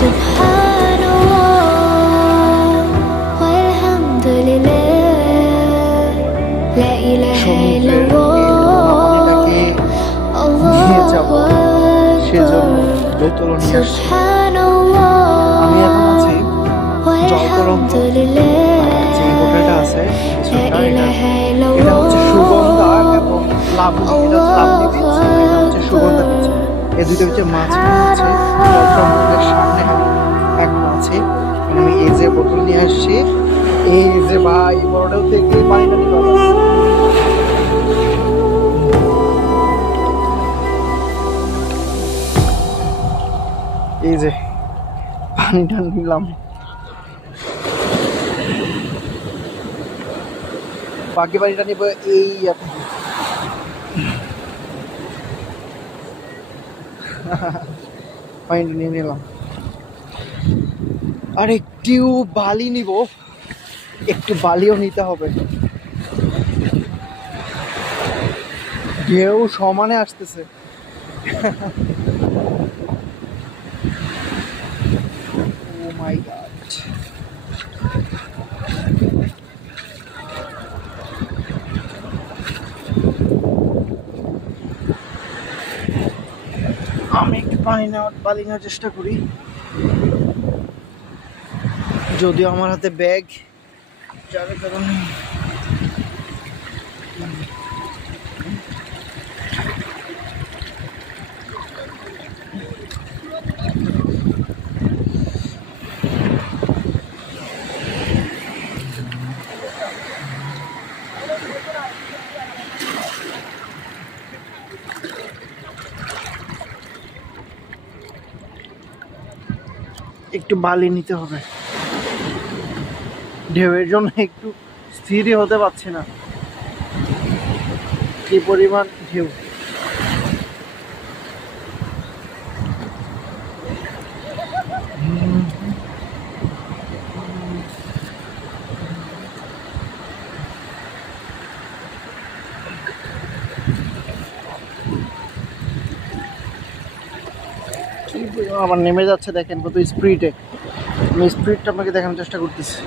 Subhanallah walhamdulillah la ilaha illallah Allahu akbar Subhanallah আমি এখন আছি জলতরঙ্গ যে হোটেলটা আছে এটা হচ্ছে সুগন্ধা এবং লাবণী, এটা হচ্ছে সুগন্ধা বিচ। এই দুটো হচ্ছে মাঝখানে হচ্ছে জলতরঙ্গের সামনে এখন আছে। আমি এই যে বোতল নিয়ে আসছি, এই যে ভাই বড় থেকে পানিটা নিয়ে এই যে পানিটা নিলাম, বাকি পানিটা নিব এই পানিটা নিয়ে নিলাম। আর একটু বালি নিব, একটু বালিও নিতে হবে। ঢেউ সমানে আসতেছে। ও মাই গড, আমি একটু বালি নেওয়ার চেষ্টা করি, যদিও আমার হাতে ব্যাগ যার কারণে একটু বালি নিতে হবে। ঢেউয়ের জন্য একটু স্থিরই হতে পারছি না, কি পরিমাণ ঢেউ। আবার নেমে যাচ্ছে, দেখেন কত স্পিডে। আমি স্পিডটা আপনাকে দেখানোর চেষ্টা করতেছি।